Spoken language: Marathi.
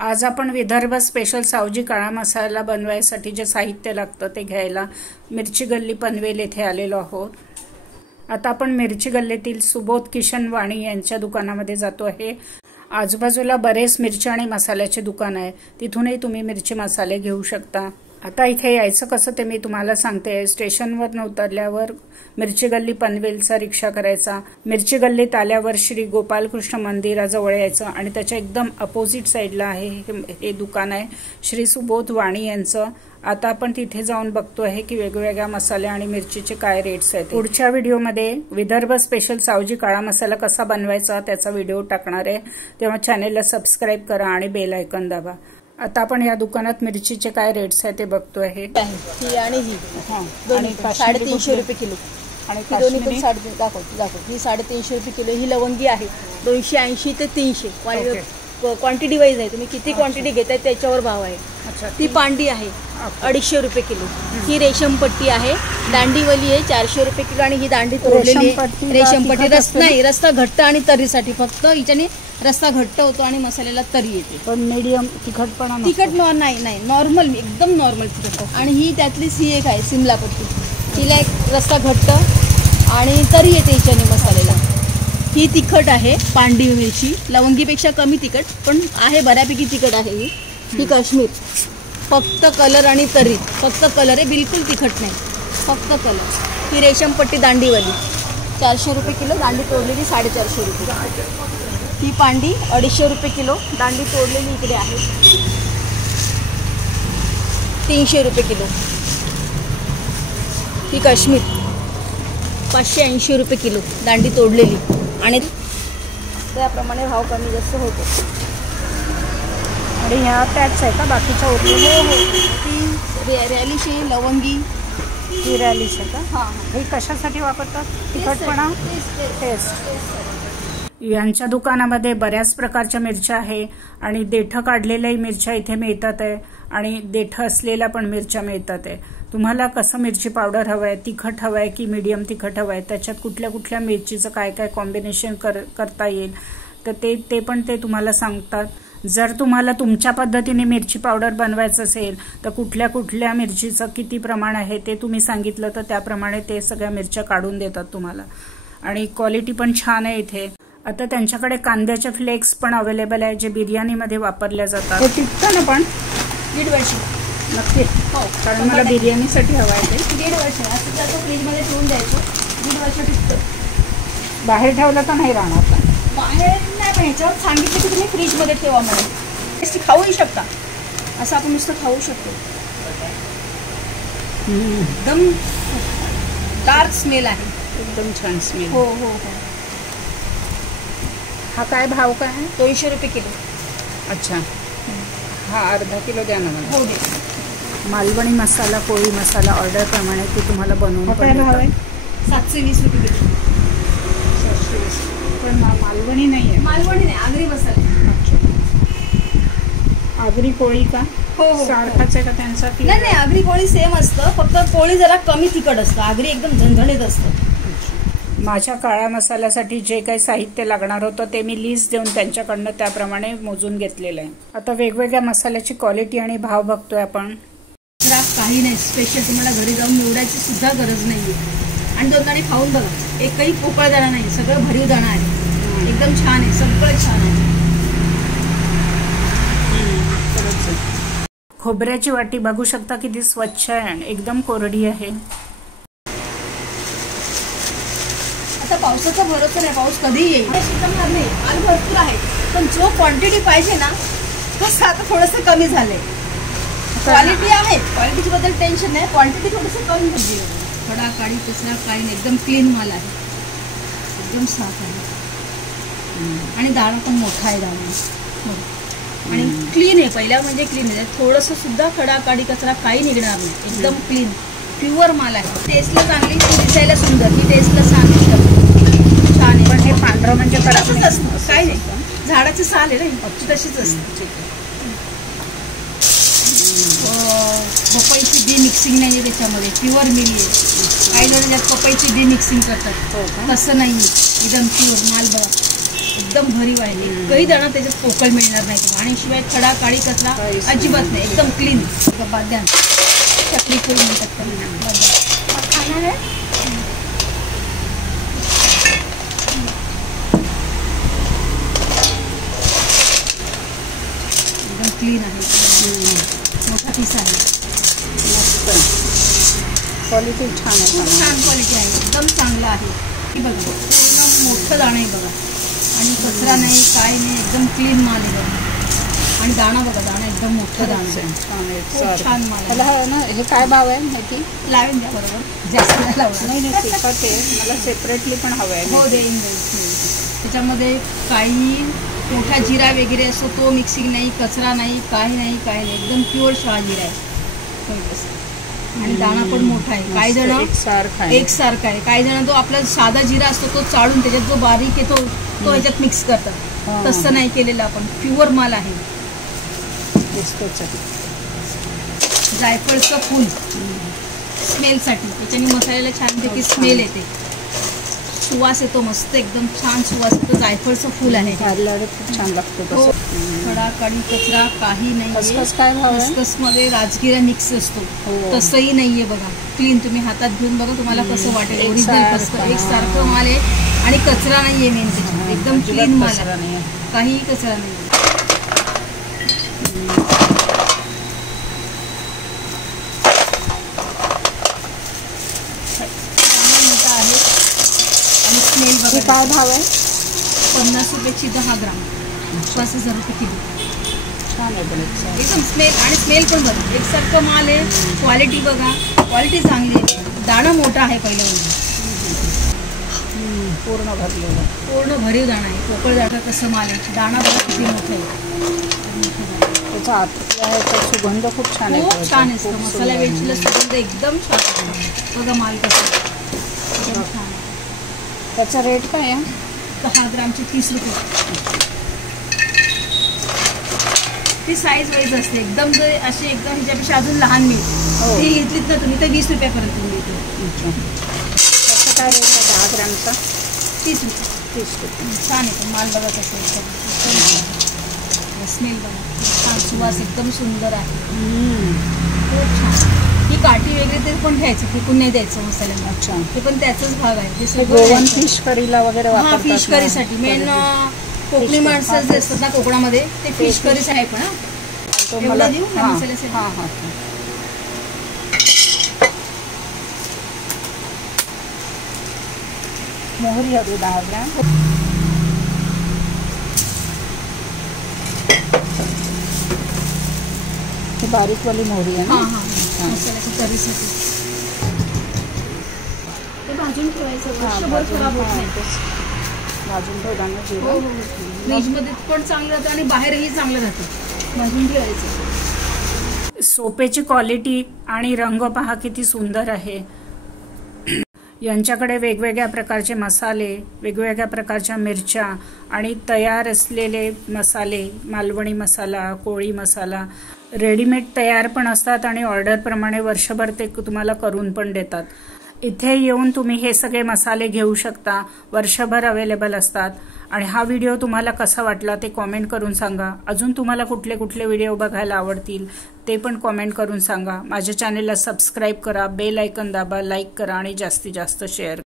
आज आपण विदर्भ स्पेशल सावजी काळा मसाला बनवायसाठी जे साहित्य लागतं ते घ्यायला मिरची गल्ली पनवेल येथे आलेलो आहोत। आता आपण मिरची गल्लीतील सुबोध किशन वाणी यांच्या दुकानामध्ये जातो आहे। आजूबाजूला बरेच मिरची आणि मसाल्याचे दुकान आहे, तिथूनही तुम्ही मिरची मसाले घेऊ शकता। आता इथे यायचं कसं ते मी तुम्हाला सांगते। स्टेशनवर उतरल्यावर मिरची गल्ली पनवेलचा रिक्षा करायचा, मिरची गल्लीत आल्यावर श्री गोपालकृष्ण मंदिराजवळ यायचं आणि त्याच्या एकदम अपोजिट साइडला आहे हे दुकान आहे श्री सुबोध वाणी यांचं। आता आपण तिथे जाऊन बघतो आहे की वेगवेगळ्या मसाले आणि मिरचीचे काय रेट्स आहेत। पुढच्या व्हिडिओमध्ये विदर्भ स्पेशल सावजी काळा मसाला कसा बनवायचा त्याचा व्हिडिओ टाकणार आहे, तेव्हा चॅनेलला सबस्क्राइब करा आणि बेल आयकॉन दाबा। आता आपण या दुकानात मिरचीचे काय रेट्स आहेत ते बघतो आहे। ही आणि ही आणि 350 रुपये किलो आणि दोन्ही पण 350 दाखव ही 350 रुपये किलो। ही लवंगी आहे 280 ते 300 क्वांटिटी वाईज आहे, तुम्ही किती क्वांटिटी घेताय त्याच्यावर भाव आहे। ती पांडी आहे 250 रुपये किलो। ही रेशमपट्टी आहे, दांडीवली आहे 400 रुपये किलो आणि ही दांडी तोडलेली आहे रेशमपट्टी। नाही, रस्ता घट्ट आणि तरीसाठी फक्त हिच्याने रस्ता घट्ट होतो आणि मसाल्याला तरी येते, पण मीडियम तिखटपणा तिखट नाही नॉर्मल एकदम नॉर्मल तिखट। आणि ही त्यातलीच ही एक आहे सिमला पट्टी, हिला एक रस्ता घट्ट आणि तरी येते हिच्याने मसाल्याला। ही तिखट आहे पांडी मिरची, लवंगीपेक्षा कमी तिखट पण आहे, बऱ्यापैकी तिखट आहे ही काश्मीर, फक्त कलर आणि तरी, फक्त कलर आहे, बिलकुल तिखट नाही, फक्त कलर। ही रेशमपट्टी दांडीवाली 400 रुपये किलो, दांडी तोडलेली 450 रुपये। ही पांडी 250 रुपये किलो, दांडी तोडलेली इकडे आहे 300 रुपये किलो। ही काश्मीर 580 रुपये किलो, दांडी तोडलेली आणि त्याप्रमाणे भाव कमी जास्त होतो। आणि ह्या त्याच आहे का बाकीच्या उरलेल्या? ती रॅलीशी लवंगी ही रॅलीश आहे का? हां, हे कशासाठी वापरतात? तिखटपणा, टेस्ट। यांच्या दुकानामध्ये बऱ्याच प्रकारच्या मिरच्या आहे आणि देठं काढलेल्याही मिरच्या इथे मिळतात आहे आणि देठं असलेल्या पण मिरच्या मिळतात आहे। तुम्हाला कसं मिरची पावडर हवं आहे, तिखट हवं आहे की मीडियम तिखट हवं आहे, त्याच्यात कुठल्या कुठल्या मिरचीचं काय काय कॉम्बिनेशन करता येईल तर ते पण ते तुम्हाला सांगतात। जर तुम्हाला तुमच्या पद्धतीने मिरची पावडर बनवायचं असेल तर कुठल्या कुठल्या मिरचीचं किती प्रमाण आहे ते तुम्ही सांगितलं तर त्याप्रमाणे ते सगळ्या मिरच्या काढून देतात तुम्हाला आणि क्वालिटी पण छान आहे इथे। आता त्यांच्याकडे कांद्याचे फ्लेक्स पण अवेलेबल आहे जे बिर्याणीमध्ये वापरल्या जातात। ते टिकतं ना पण 1.5 वर्ष नक्की, हो, कारण मला बिर्याणीसाठी हवं आहे ते। 1.5 वर्ष असं त्याचं फ्रीजमध्ये ठेवून द्यायचं, 1.5 वर्ष टिकतं। बाहेर ठेवलं तर नाही राहणार का? बाहेर नाही, पण ह्याच्यावर सांगितलं की तुम्ही फ्रीजमध्ये ठेवा म्हणून, टेस्टी खाऊही शकता, असं आपण नुसतं खाऊ शकतो। एकदम डार्क स्मेल आहे, एकदम छान स्मेल। हो हो हो। हा काय भाव काय आहे? 200 रुपये किलो। अच्छा, हा अर्धा किलो द्या ना मला। हो दे। मालवणी मसाला, कोळी मसाला ऑर्डर प्रमाणे ते तुम्हाला बनवून काय भाव आहे? 720 रुपये किलो। 720, पण मालवणी नाही आहे। मालवणी नाही, आगरी मसाला। आगरी कोळी का? हो हो, सारखाच आहे का त्यांचा? नाही, आगरी कोळी सेम असतं, फक्त कोळी जरा कमी तिखट असतं, आगरी एकदम झणझणीत असतं। माझ्या काळ्या मसाल्यासाठी जे काही साहित्य लागणार होतं ते मी लिस्ट देऊन त्यांच्याकडनं त्याप्रमाणे मोजून घेतलेलं आहे। आता वेगवेगळ्या मसाल्याची क्वालिटी आणि भाव बघतोय आपण। काही नाही स्पेशल, तुम्हाला घरी जाऊन निवडायची सुद्धा गरज नाहीये आणि 2 दाणे खाऊन बघा, एकही पोकळ दाणा नाही, सगळं भरीव दाणा आहे, एकदम छान आहे, सगळं छान आहे। खोबऱ्याची वाटी बघू शकता किती स्वच्छ आहे आणि एकदम कोरडी आहे। आता पावसाचा भरोसा नाही, पाऊस कधीही येईल, शिकणार नाही, माल भरपूर आहे, पण जो क्वांटिटी पाहिजे ना तसं आता थोडंसं कमी झालंय। क्वालिटी आहे, क्वालिटीची बद्दल टेन्शन नाही, क्वांटिटी थोडंसं कमी झाली, खडा काळी कचरा काही नाही, एकदम क्लीन माल आहे, एकदम साफ आहे आणि दाणा पण मोठा आहे, दाणा आणि क्लीन आहे, पहिल्या म्हणजे क्लीन आहे, थोडंसं सुद्धा खडा काळी कचरा काही निघणार नाही, एकदम क्लीन प्युअर माल आहे। टेस्टला चांगली, दिसायला सुंदर, ही टेस्टला छान आहे। पण हे पांढरं म्हणजे खराबच असतं, काही नाही, झाडाची साल आहे ना तशीच असते। पपईची बी मिक्सिंग नाही आहे त्याच्यामध्ये, प्युअर मिली आहे। काही जण त्यात पपईची बी मिक्सिंग करतात, तसं नाही, एकदम प्युअर माल बघा, एकदम भरीव आहे. काही दाणा त्याच्यात पोकळ मिळणार नाही तुम्हाला. आणि शिवाय खडा काळी कचरा अजिबात नाही, एकदम क्लीन. बाद्यान चकली पोळी म्हणतात खाणार आहे. एकदम क्लीन आहे, मोठा पीस आहे. क्वालिटी छान आहे, छान क्वालिटी आहे, एकदम चांगला आहे. हे बघा एकदम मोठं दाणं आहे बघा. आणि कचरा नाही, काय नाही, एकदम क्लीन माल आहे बघा. आणि दाणा बघा, दाणा एकदम मोठं दाणं आहे, छान माल आहे ना. हे काय भाव आहे माहिती? लावेन द्या बरोबर, जास्त नाही लावणार. नाही तिखट आहे, मला सेपरेटली पण हवं आहे. हो देईन. त्याच्यामध्ये काही मोठा जिरा वगैरे असतो तो मिक्सिंग नाही, कचरा नाही, काही नाही, एकदम प्युअर शहाजिरा आहे. आणि दाणा पण मोठा आहे. काही जण एकसारखा आहे. काही जण जो आपला साधा जिरा असतो तो चाळून त्याच्यात जो बारीक आहे तो ह्याच्यात मिक्स करतात. तसं नाही केलेलं आपण, प्युअर माल आहे. जायफळचं फूल स्मेलसाठी, त्याच्याने मसाल्याला छानपैकी स्मेल येते, सुवास येतो मस्त, एकदम छान सुवास येतो. जायफळचं फूल आहे, खूप छान लागतो. खडा काळी कचरा काही नाही. काय भाव? खसखसमध्ये राजगिरा मिक्स असतो, तसंही नाहीये बघा. क्लीन तुम्ही हातात घेऊन बघा, तुम्हाला कसं वाटेल. ओरिजिनल एकसारखं माल आहे आणि कचरा नाहीये. मेन त्याच्यात एकदम क्लीन माल आहे, काहीही कचरा नाही. स्मेल बघा, काय भाव आहे? 50 रुपयाची 10 ग्राम, 5,000 रुपये किलो. छान आहे एकदम स्मेल. आणि स्मेल पण बघा, एकसारखं माल आहे. क्वालिटी बघा, क्वालिटी चांगली आहे. दाणा मोठा आहे पहिलं म्हणजे, पूर्ण भरलेलं, पूर्ण भरीव दाणा आहे. पोकळ दाणा कसं माल आहे. दाणा बघा किती मोठा आहे. त्याचा आतला आहे तर सुगंध खूप छान आहे, खूप छान असतो. मसाला वेलचीला सुगंध एकदम छान आहे. बघा माल कसं एकदम छान. त्याचा रेट काय आहे? 10 ग्रामचे 30 रुपये. ती साईज वाईज असते. एकदम जर अशी एकदम ह्याच्यापेक्षा अजून लहान मिळेल ती घेतलीत ना तुम्ही तर 20 रुपयापर्यंत मिळते. त्याचा काय रेट आहे? 10 ग्रामचा 30 रुपये. 30 रुपये. छान आहे पण माल बघा कसं एकदम स्मेल बघा, छान सुवास एकदम सुंदर आहे. खूप छान. ही काठी वगैरे ते पण घ्यायचं, फेकून नाही द्यायचं मसाल्याला. अच्छा, ते पण त्याचाच भाग आहे. गोवन फिश करीला वगैरे वापरतात. फिश करीसाठी मेन कोकणी माणसं जे असतात ना कोकणामध्ये ते फिश करीच आहे. पण मला देऊ ना मसाल्यासाठी. मोहरी हवी 10 ग्राम. ही बारीकवाली मोहरी आहे ना. मसाल्याच्या करीसाठी ते भाजून ठेवायचं, वर्षभर खराब होत नाही. भाजून ठेवताना फ्रीजमध्ये पण चांगलं राहतं आणि बाहेरही चांगलं राहतं. भाजून ठेवायचं. सोपेची क्वालिटी आणि रंग पहा किती सुंदर आहे. यांच्याकडे वेगवेगळ्या प्रकारचे मसाले, वेगवेगळ्या प्रकारच्या मिरच्या आणि तयार असलेले मसाले, मालवणी मसाला, कोळी मसाला रेडीमेड तयार पण असतात आणि ऑर्डरप्रमाणे वर्षभर ते तुम्हाला करून पण देतात. इथे येऊन तुम्ही हे सगळे मसाले घेऊ शकता, वर्षभर अवेलेबल असतात. आणि हा व्हिडिओ तुम्हाला कसा वाटला ते कॉमेंट करून सांगा. अजून तुम्हाला कुठले कुठले व्हिडिओ बघायला आवडतील ते पण कॉमेंट करून सांगा. माझ्या चॅनेलला सबस्क्राईब करा, बेल आयकॉन दाबा, लाईक करा आणि जास्तीत जास्त शेअर